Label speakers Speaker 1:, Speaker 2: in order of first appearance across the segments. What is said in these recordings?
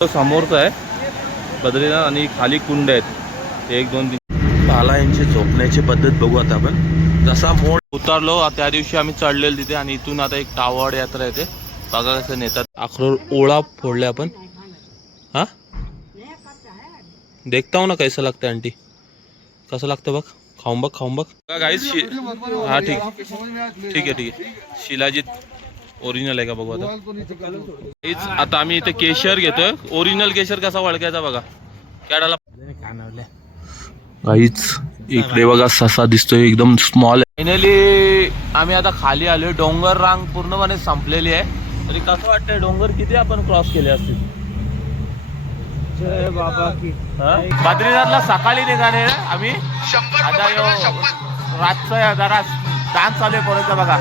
Speaker 1: तो समोरचा आहे. बद्रीनाथ आणि खाली कुंड आहेत. एक दोन तीन. बाला यांची झोपण्याची पद्धत बघू आता आपण. जसा मोड उतरलो त्या दिवशी आम्ही चढलेलो तिथे आणि इथून आता एक कावड यात्रा येते. बघा कसं नेतात. अखरोड ओळा फोडले आपण. हा? देखता हो ना कैसा लागतं आंटी? कसं लागतं बघ? खाऊन बघ खाऊन बघ. काहीच हा ठीक. ठीक आहे ठीक आहे. शिलाजीत ओरिजिनल आहे का बघू आता? हेच आता आम्ही इथे केशर घेतोय. ओरिजिनल केशर कसा ओळखायचा बघा. कॅडाला काहीच इकडे बघा ससा दिसतोय एकदम स्मॉल फायनली आम्ही आता खाली आलोय. डोंगर रांग पूर्णपणे संपलेली आहे. तरी कसं वाटतंय डोंगर किती आपण क्रॉस केले असतील?
Speaker 2: जय बाबा की.
Speaker 1: हा? बद्रीनाथला सकाळी निघाले. आम्ही आता यो रातचं जरा डान्स चालू आहे परत बघा.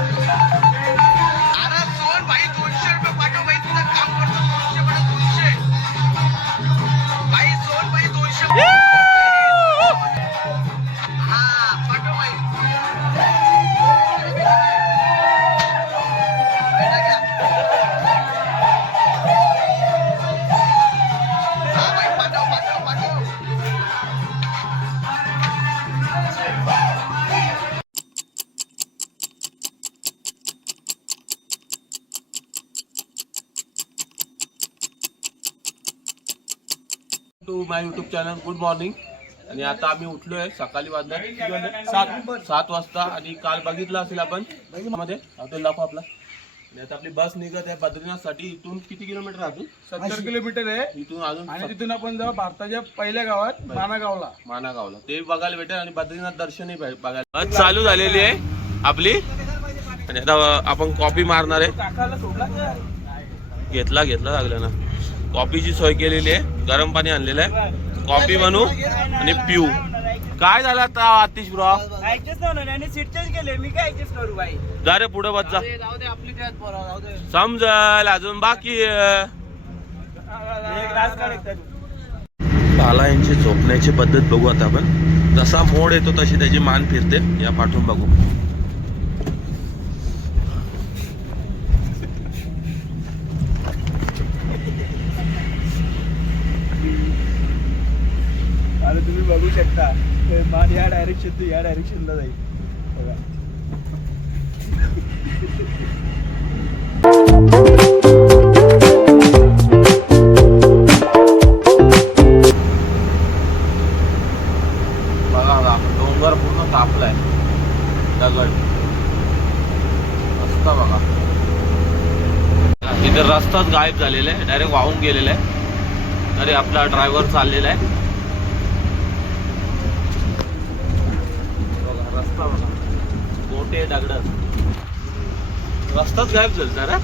Speaker 1: My YouTube channel good morning आणि आता आम्ही उठलोय सकाळी वाजता. किती वाजले? सात सात वाजता आणि काल बघितलं असेल आपण. मध्ये हॉटेल दाखव आपला. आणि आता आपली बस निघत आहे बद्रीनाथसाठी इथून किती किलोमीटर अजून?
Speaker 2: सत्तर किलोमीटर आहे.
Speaker 1: इथून अजून
Speaker 2: आणि तिथून आपण जाऊ भारताच्या पहिल्या गावात मानागावला.
Speaker 1: मानागावला. ते बघायला भेटेल आणि बद्रीनाथ दर्शनही भे- बघायला बस चालू झालेली आहे आपली. आणि आता आपण कॉपी मारणार आहे.
Speaker 2: काकाला सोडला
Speaker 1: घेतला घेतला लागलं ना. कॉफीची सोय केलेली आहे. गरम पाणी आणलेलं आहे. कॉफी बनवू आणि पिऊ. काय झालं आता आतिश ब्रो जा रे पुढे बस जा.
Speaker 2: जाऊ दे आपली त्यात पोरा जाऊ दे.
Speaker 1: समजल अजून बाकी. बाला यांची झोपण्याची पद्धत बघू आता आपण. जसा मोड येतो तशी त्याची मान फिरते. या पाठवून बघू.
Speaker 2: बघू शकता. मान या डायरेक्शन या डायरेक्शनला जाईल. बघा.
Speaker 1: बघा डोंगर पूर्ण तापलाय. दगड. रस्ता बघा. इथे रस्ताच गायब झालेला आहे. डायरेक्ट वाहून गेलेला आहे. तरी आपला ड्रायव्हर चाललेला आहे बघा रस्ता बघा मोठे दगड रस्ताच गायब झाला जरा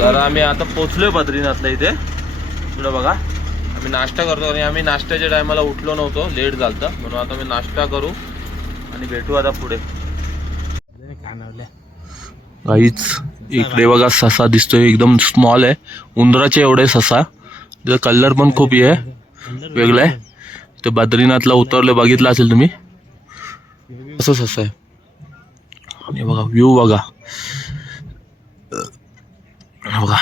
Speaker 1: तर आम्ही आता पोचलोय बद्रीनाथला इथे. तुला बघा. आम्ही नाश्ता करतो आणि आम्ही नाश्त्याच्या टायमाला उठलो नव्हतो. लेट झालतं. म्हणून आता मी नाश्ता करू आणि भेटू आता पुढे. काहीच. इकडे बघा ससा दिसतोय. एकदम स्मॉल आहे. उंदराचे एवढे ससा. त्याचा कलर पण खूप हे आहे. वेगळा आहे. ते बद्रीनाथला उतरले बघितलं असेल तुम्ही? असं ससा आहे. आणि बघा व्ह्यू बघा. बघा.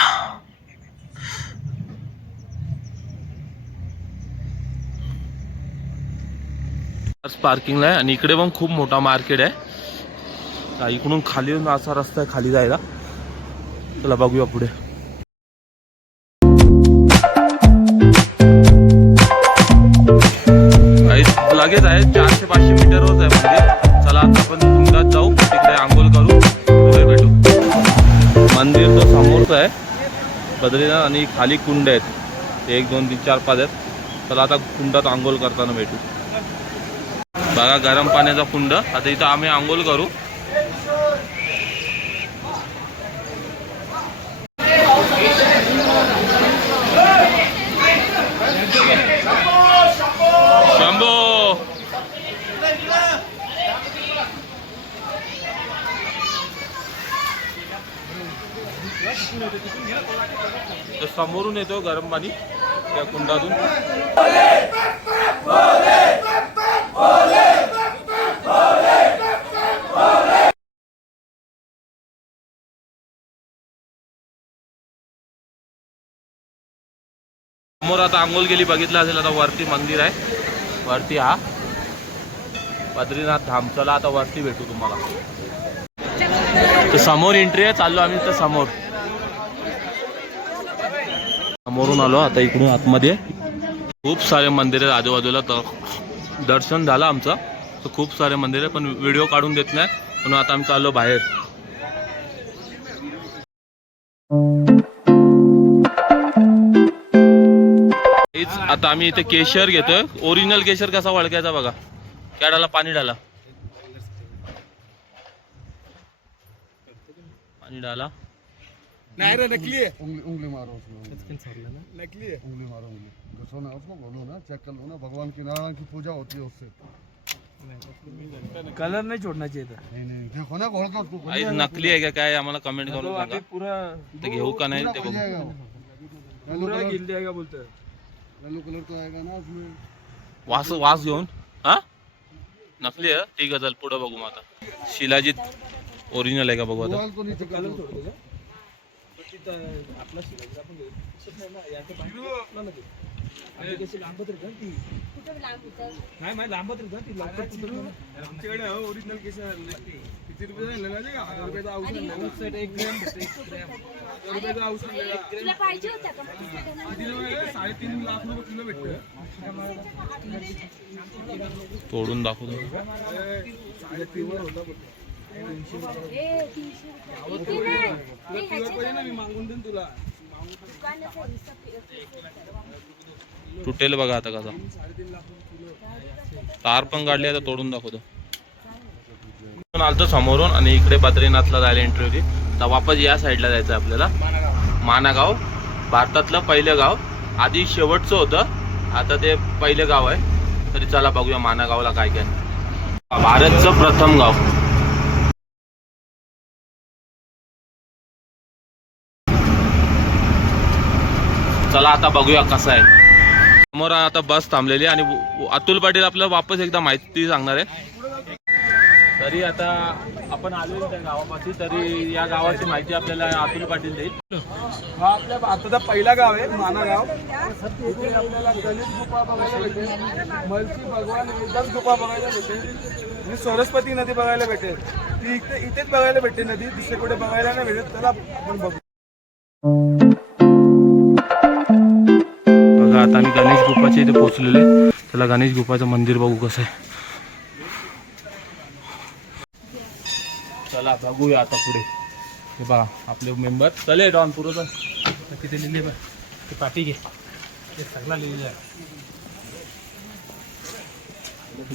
Speaker 1: पार्किंगला आहे आणि इकडे पण खूप मोठा मार्केट आहे. इकडून खाली असा रस्ता आहे खाली जायला. चला बघूया पुढे. लगेच आहे. चारशे पाचशे मीटरवरच आहे मंदिर. चला आता आपण कुंडात जाऊ. तिकडे आंघोळ करू. पुढे भेटू. मंदिर तो समोरच आहे. बद्रीनाथ आणि खाली कुंड आहेत. एक दोन तीन चार पाच आहेत. चला आता कुंडात आंघोळ करताना भेटू. बघा गरम पाण्याचा कुंड. आता इथं आम्ही आंघोळ करू. समोरून येतो गरम पाणी त्या कुंडातून. समोर आता आंघोल गेली बघितलं असेल आता वरती मंदिर आहे. वरती हा. बद्रीनाथ धाम. चला आता वरती भेटू तुम्हाला. तर समोर एंट्री आहे चाललो आम्ही तर समोर. समोरून आलो आता इकडून आतमध्ये. खूप सारे मंदिर आहेत आजूबाजूला. तर दर्शन झालं आमचं. तर खूप सारे मंदिर आहे पण व्हिडिओ काढून देत नाही. म्हणून आता आम्ही चाललो बाहेर. आता आम्ही इथे केशर घेतोय. ओरिजिनल केशर कसा वळखायचा बघा. कॅडाला पाणी डाला. पाणी डाला.
Speaker 2: नाही रे नकली आहे
Speaker 3: उंगली उंगली मारो उसमें
Speaker 2: नकली है?
Speaker 3: उंगली मारो उंगली। घसो ना उसको बोलो ना चेक कर लो ना भगवान की नारायण की पूजा होती है उससे।
Speaker 2: कलर नहीं छोड़ना चाहिए था।
Speaker 3: नहीं नहीं देखो ना घोल का उसको
Speaker 1: आई नकली आहे का काय? आम्हाला कमेंट करून
Speaker 2: तो
Speaker 1: सांगा
Speaker 2: पूरा
Speaker 1: ते घेऊ का नाही ते बघू
Speaker 3: जाएगा वो। येलो
Speaker 2: पूरा गिल जाएगा बोलते हैं।
Speaker 3: येलो कलर तो आएगा ना उसमें।
Speaker 1: वास वास घेऊन हा? नकली आहे ठीक आहे चल पुढे बघू मग आता शिलाजीत ओरिजिनल आहे का बघू आता
Speaker 2: आपला आपण नाही ना बाहेर कशी लांबत राहते ना ती नाही लांबत ती आमच्याकडे ओरिजिनल केस किती रुपये का हजार रुपयाचा औषध एक ग्रॅम हजार रुपयाचा औषध
Speaker 4: पाहिजे होता?
Speaker 2: साडेतीन लाख रुपये किलो भेटतं
Speaker 1: तोडून दाखवतो.
Speaker 2: साडेतीन होता
Speaker 1: तुटेल बघा आता कसा. तार पण काढली आता तोडून दाखवतो. आलतो समोरून आणि इकडे बद्रीनाथला जायला एंट्री होती. तर वापस या साईडला जायचं आपल्याला. मानागाव भारतातलं पहिलं गाव. आधी शेवटचं होतं. आता ते पहिलं गाव आहे. तरी चला बघूया मानागावला काय काय भारतचं प्रथम गाव. चला आता बघूया कसं आहे. समोर आता बस थांबलेली आहे आणि अतुल पाटील आपलं वापस एकदा माहिती सांगणार आहे. तरी आता आपण आलो त्या गावापाशी तरी या गावाची माहिती आपल्याला अतुल पाटील देईल.
Speaker 2: हा आपल्या भारताचा पहिला गाव आहे माना गाव. इथे आपल्याला गणेश गुफा बघायला भेटेल मलसी भगवान एकदाच गुफा बघायला भेटेल आणि सरस्वती नदी बघायला भेटेल. ती इथे इथेच बघायला भेटेल नदी दुसरे कुठे बघायला नाही भेटेल त्याला आपण बघू.
Speaker 1: गुफाच्या इथे पोहोचलेले त्याला गणेश गुफाचं मंदिर बघू कसं आहे. चला बघूया आता पुढे. हे बघा आपले मेंबर चले डॉन पुढं चल.
Speaker 2: तिथे लिहिले बघ. ते पाठी घे. ते सगळा लिहिलेला आहे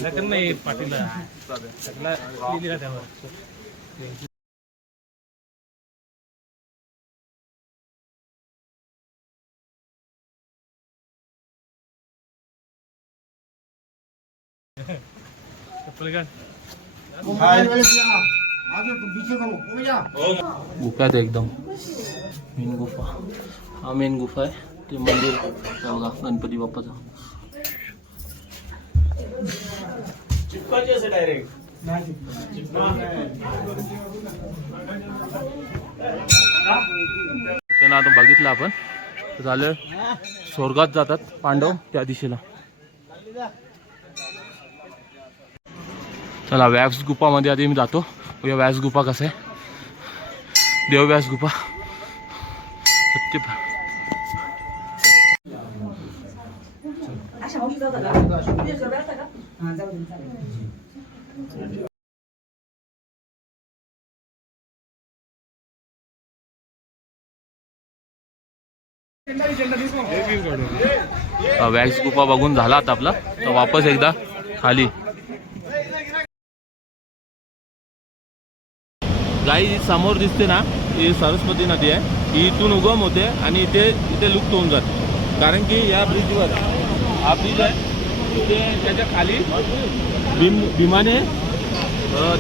Speaker 2: लग्न नाही पाठीला. सगळा लिहिलेला त्यावर.
Speaker 1: गुफात एकदम. मेन गुफा. हा मेन गुफा आहे. ते मंदिर. बघा गणपती बाप्पाचं. इथं ना आता बघितलं आपण. झालं. स्वर्गात जातात पांडव त्या दिशेला. चला व्यास गुफामध्ये आधी मी जातो. उद्या व्यास गुफा कसं आहे. देवव्यास गुफा सत्य वॅक्स गुफा बघून झाला आता आपला. तर वापस एकदा खाली. गाई जी समोर दिसते ना ही सरस्वती नदी आहे. ही इथून उगम होते आणि इथे इथे लुप्त होऊन जाते. कारण की या ब्रिजवर हा ब्रिज आहे. तिथे त्याच्याखाली भीम भीमाने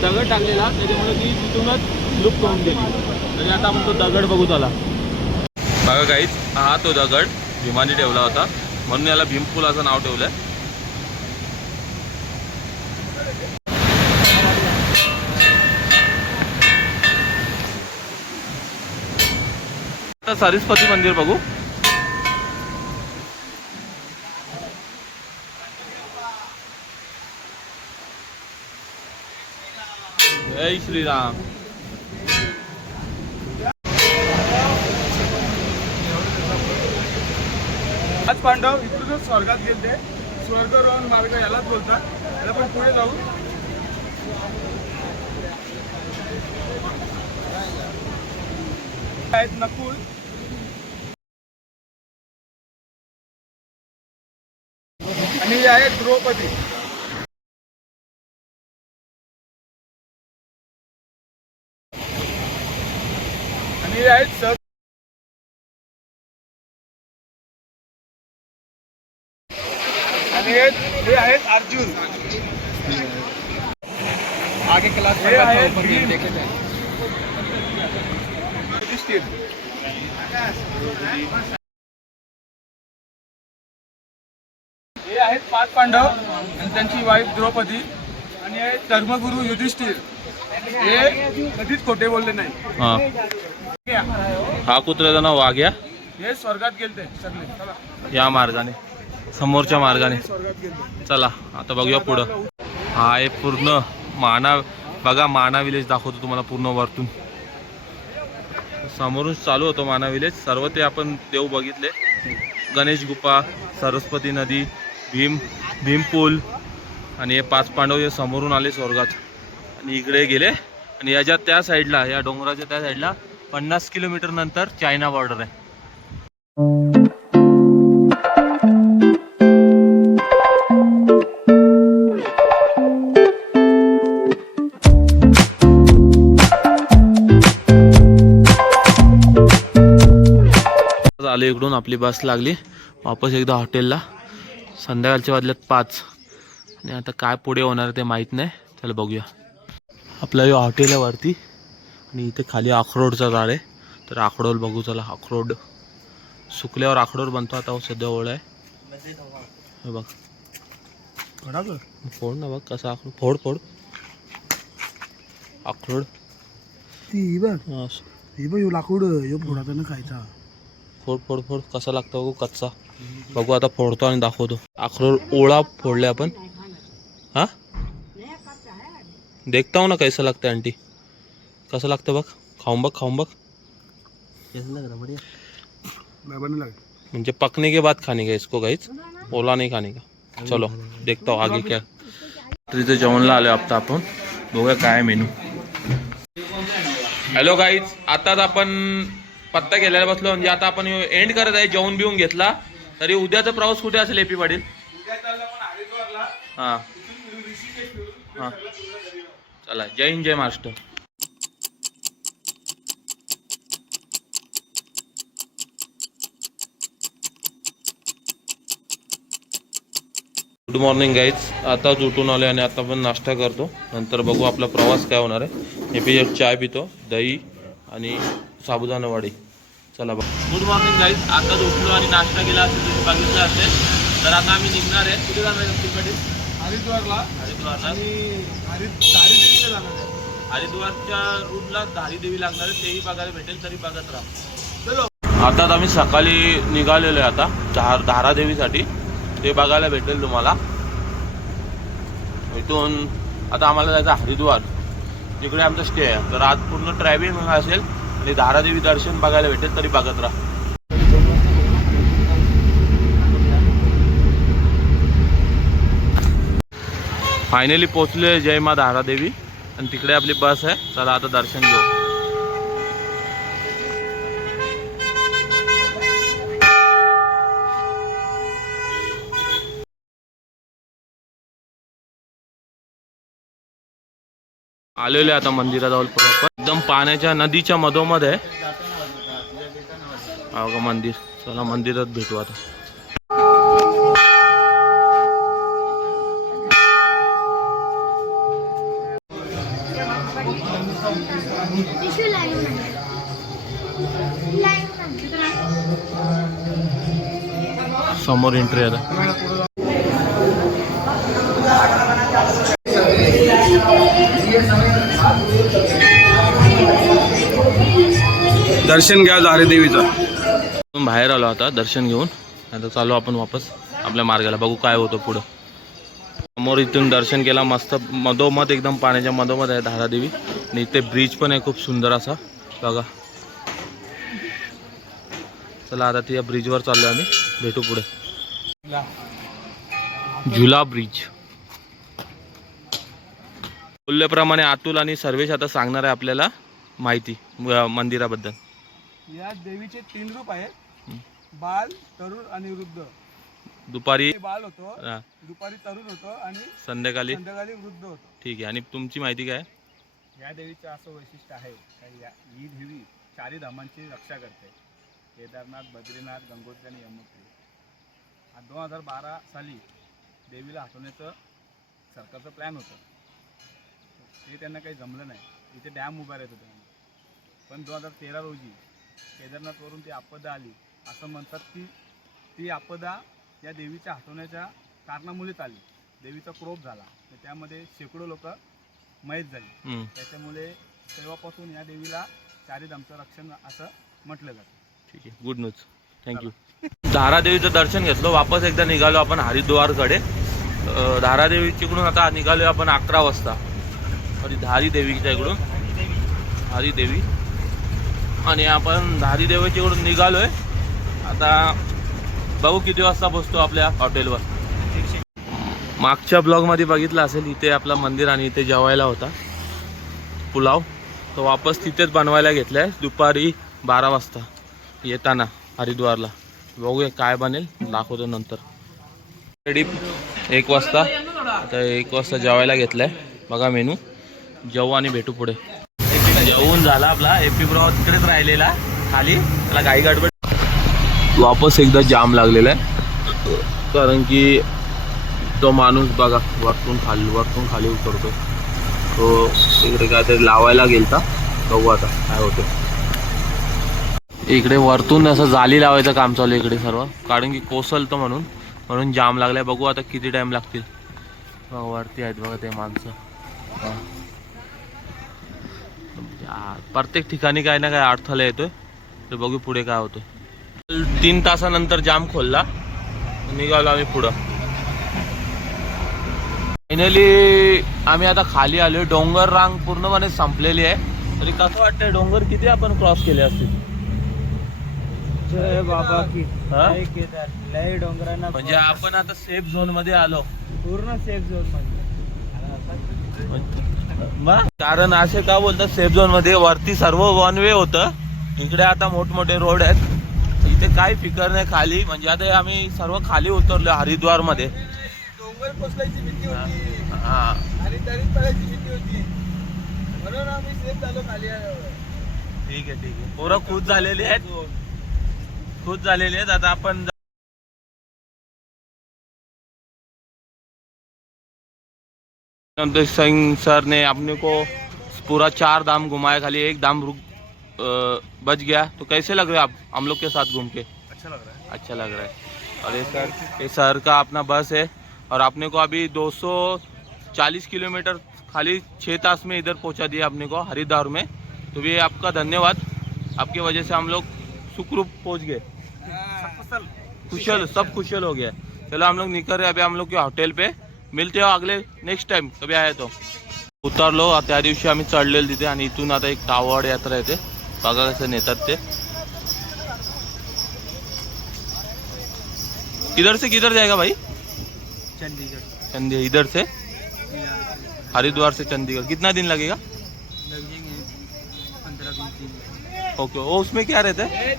Speaker 1: दगड टाकलेला. त्याच्यामुळे ती तिथूनच लुप्त होऊन गेली. तरी आता आपण तो दगड बघू त्याला. बघा काहीच हा तो दगड भीमाने ठेवला होता. म्हणून याला भीमपूल असं नाव ठेवलं आहे सारिस्पती मंदिर बघू. जय श्रीराम.
Speaker 2: आज पांडव इथून स्वर्गात गेले स्वर्ग रोहन मार्ग यालाच बोलतात. याला पण पुढे जाऊ. आहेत नकुल. आणि हे आहेत द्रौपदी. आणि हे आहेत सर आणि हे हे आहेत अर्जुन. आगे क्लास हे आहेत भीम. युधिष्ठिर. हे आहेत पाच पांडव आणि त्यांची वाईफ द्रौपदी आणि हे धर्मगुरू युधिष्ठिर. हे कधीच खोटे बोलले नाही.
Speaker 1: हा. हा कुत्र्याचं नाव वाघ्या.
Speaker 2: हे स्वर्गात गेलते सगळे. चला.
Speaker 1: या मार्गाने. समोरच्या मार्गाने.
Speaker 2: स्वर्गात गेलते.
Speaker 1: चला आता बघूया पुढं. हा आहे पूर्ण माना बघा माना विलेज दाखवतो तुम्हाला पूर्ण वरतून. समोरून चालू होतो माना विलेज सर्व ते आपण देव बघितले. गणेश गुफा सरस्वती नदी भीम भीमपूल आणि हे पाच पांडव हे समोरून आले स्वर्गात. आणि इकडे गेले. आणि याच्या त्या साईडला या डोंगराच्या त्या साईडला पन्नास किलोमीटर नंतर चायना बॉर्डर आहे. आले इकडून आपली बस लागली. वापस एकदा हॉटेलला संध्याकाळच्या वाजल्यात पाच. आणि आता काय पुढे होणार ते माहीत नाही. चला बघूया. आपलं हे हॉटेल आहे वरती. आणि इथे खाली अक्रोडचा झाड आहे. तर अक्रोड बघू चला. अक्रोड सुकल्यावर अक्रोड बनतो. आता सध्या ओळ आहे. हे बघ. फोड ना बघ कसा अक्रोड फोड फोड. अक्रोड
Speaker 3: ती बघ.
Speaker 1: हा,
Speaker 3: बघ लाकूड फोडाचा खायचा.
Speaker 1: फोड फोड फोड. कसा लागतो बघू? कच्चा. बघू आता फोडतो आणि दाखवतो. अक्रोड ओळा फोडले आपण. हा? देखता हूँ ना कैसा लगता है आंटी. कसं लागतं बघ? खाऊन बघ खाऊन बघ. म्हणजे पकने के बाद खाने का इसको गाईच ओला नाही खाने का. चलो देखता हूँ आगे क्या. तिथे जेवणला आलो आता आपण. बघूया काय मेनू. हॅलो गाईज आताच आपण पत्ता केलेला बसलो. म्हणजे आता आपण एंड करत आहे जेवण बिवून घेतला. तरी उद्याचा प्रवास कुठे असेल एपी पाटील? हां. हां. चला जय हिंद जय महाराष्ट्र. गुड मॉर्निंग गाईज आताच उठून आलो आणि आता पण नाश्ता करतो. नंतर बघू आपला प्रवास काय होणार आहे. हे पी चाय पितो दही आणि साबुदाणा वडी. चला बघ. गुड मॉर्निंग गाईज आताच उठलो आणि नाश्ता केला असेल तुम्ही बघितलं असेल तर आता आम्ही निघणार आहे. कुठे जाणार आहे पाटील
Speaker 2: हरिद्वारला.
Speaker 1: हरिद्वारला.
Speaker 2: आणि जाणार आहे.
Speaker 1: हरिद्वारच्या रूटला धारी देवी लागणार आहे. तेही बघायला भेटेल तरी बघत राहा. आता आम्ही सकाळी निघालेलो आहे आता धार धारादेवीसाठी. ते बघायला भेटेल तुम्हाला. इथून आता आम्हाला जायचं हरिद्वार. तिकडे आमचा स्टे आहे. तर आज पूर्ण ट्रॅव्हलिंग असेल आणि धारादेवी दर्शन बघायला भेटेल तरी बघत राहा. फायनली पोचले जय मा धारादेवी आणि तिकडे आपली बस आहे. चला आता दर्शन घेऊ. आलेले आता मंदिराजवळ प्रॉपर एकदम पाण्याच्या नदीच्या मधोमध आहे. मंदिर. चला मंदिरात भेटू आता. समोर एंट्री आता
Speaker 2: दर्शन घ्या
Speaker 1: झारेदेवीचं बाहेर आलो आता दर्शन घेऊन. आता चालू आपण वापस आपल्या मार्गाला. बघू काय होतं पुढं. समोर इथून दर्शन केला मस्त मधोमध एकदम पाण्याच्या मधोमध आहे धारादेवी. आणि इथे ब्रिज पण आहे खूप सुंदर असा. बघा. चला आता त्या ब्रिजवर चाललो आम्ही. भेटू पुढे. झुला ब्रिज बोलल्याप्रमाणे अतुल आणि सर्वेश आता सांगणार आहे आपल्याला माहिती मंदिराबद्दल.
Speaker 2: या देवीचे तीन रूप आहेत. बाल तरुण आणि वृद्ध.
Speaker 1: दुपारी
Speaker 2: बाल होतो
Speaker 1: हा,
Speaker 2: दुपारी तरुण होतो आणि
Speaker 1: संध्याकाळी?
Speaker 2: संध्याकाळी वृद्ध होतो.
Speaker 1: ठीक आहे. आणि तुमची माहिती काय?
Speaker 5: या देवीचं असं वैशिष्ट्य आहे का या ही देवी चारी धामांची रक्षा करते. केदारनाथ बद्रीनाथ गंगोत्री आणि यमुनोत्री. दोन हजार बारा साली देवीला हटवण्याचं सरकारचं प्लॅन होतं. ते त्यांना काही जमलं नाही. इथे डॅम उभारायचं होतं. त्यांना पण दोन हजार तेरा रोजी केदारनाथवरून ती आपदा आली. असं म्हणतात की ती आपदा या देवीच्या हटवण्याच्या कारणामुळेच आली. देवीचा क्रोप झाला. तर त्यामध्ये शेकडो लोक मैत झाली. त्याच्यामुळे तेव्हापासून या देवीला चारीधामचं रक्षण असं म्हटलं जातं.
Speaker 1: ठीक आहे. गुड न्यूज थँक्यू धारादेवीचं दर्शन घेतलं. वापस एकदा निघालो आपण हरिद्वारकडे. धारादेवीच्याकडून आता निघालो आपण अकरा वाजता. सॉरी धारी देवीच्या इकडून. धारी देवी. आणि आपण धारी निघालो निघालोय. आता बघू किती वाजता पोचतो आपल्या हॉटेलवर. मागच्या ब्लॉगमध्ये बघितलं असेल इथे आपलं मंदिर आणि इथे जेवायला होता. पुलाव. तो वापस तिथेच बनवायला घेतलाय दुपारी बारा वाजता. येताना हरिद्वारला. बघूया काय बनेल दाखवतो नंतर. रेडी एक वाजता. आता एक वाजता जेवायला घेतलाय. बघा मेनू. जेवू आणि भेटू पुढे. जेवण झाला आपला. एपी ब्रॉ तिकडेच राहिलेला. खाली. त्याला गाई गडबड. वापस एकदा जाम लागलेला आहे. कारण की तो माणूस बघा वरतून खाली वरतून खाली उतरतो तो तिकडे काहीतरी लावायला गेलता. बघू आता काय होतं इकडे वरतून असं जाली लावायचं काम चालू इकडे सर्व. कारण की कोसलतं म्हणून. म्हणून जाम लागलाय. बघू आता किती टाइम लागतील. वरती आहेत बघा ते माणसं. प्रत्येक ठिकाणी काय ना काय अडथळा येतोय. तर बघू पुढे काय होतं तीन तासानंतर जाम खोलला. निघालो आम्ही पुढं. फायनली आम्ही आता खाली आलोय. डोंगर रांग पूर्णपणे संपलेली आहे. तरी कसं वाटतंय डोंगर किती आपण क्रॉस केले असतील?
Speaker 2: जय बाबा की? जय केदार. लय डोंगरांना
Speaker 1: म्हणजे आपण आता सेफ झोनमध्ये आलो.
Speaker 2: पूर्ण सेफ झोनमध्ये.
Speaker 1: मग? कारण असे का बोलतात सेफ झोनमध्ये वरती सर्व वन वे होतं. इकडे आता मोठमोठे रोड आहेत. इथे काय फिकर नाही खाली. म्हणजे आता हे आम्ही सर्व खाली उतरलो हरिद्वारमध्ये
Speaker 2: डोंगर कोसलायची भीती होती.
Speaker 1: हा.
Speaker 2: आणि दरीत पडायची भीती होती. म्हणून आम्ही सेफ झालो खाली आल्यावर.
Speaker 1: ठीक आहे ठीक आहे. पोरं खुश झालेली आहेत. खुश झालेली आहेत. आता आपण सिंह सर ने अपने को पूरा चार धाम घुमाया खाली एक धाम रुक बच गया। तो कैसे लग रहे आप? हम लोग के साथ घूम के?
Speaker 5: अच्छा लग रहा है।
Speaker 1: अच्छा लग रहा है। और ये सर ये सर का अपना बस है। और आपने को अभी 240 किलोमीटर खाली छः तास में इधर पहुँचा दिया आपने को हरिद्वार में। तो भी आपका धन्यवाद। आपकी वजह से हम लोग सुखरूप पहुँच गए। कुशल। सब कुशल हो गया। चलो हम लोग निकल रहे अभी हम लोग के होटल पे। मिलते हो अगले नेक्स्ट टाइम कभी आए तो. उतरलो त्या दिवशी आम्ही चढलेलो तिथे आणि इथून आता एक टावड यात्रा येते. बघा कसं नेतात ते. किधर से किधर जाएगा भाई?
Speaker 2: चंडीगढ़
Speaker 1: चंदी इधर से हरिद्वार से चंडीगढ़ कितना दिन लगेगा? ओके वो उसमें क्या रहता है?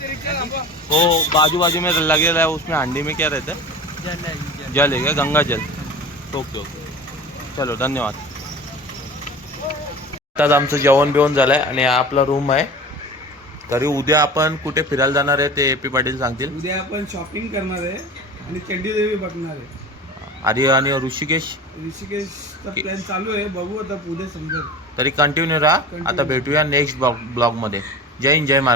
Speaker 1: वो बाजू बाजू में लगे रहा है उसमें हांडी में क्या रहता है?
Speaker 2: जल है
Speaker 1: है गंगा जल. Okay okay. चलो धन्यवाद. आता आमचं जेवण बिवण झालंय आणि हा आपला रूम आहे. तरी उद्या आपण कुठे फिरायला जाणार आहे ते ए पी पाटील सांगतील.
Speaker 2: उद्या आपण शॉपिंग करणार आहे आणि चंडीदेवी बघणार आहे.
Speaker 1: आधी आणि ऋषिकेश?
Speaker 2: ऋषिकेशचा प्लॅन चालू आहे. बघू आता उद्या समजेल.
Speaker 1: तरी कंटिन्यू राहा. आता भेटूया नेक्स्ट ब्लॉगमध्ये. जय हिंद जय महाराष्ट्र.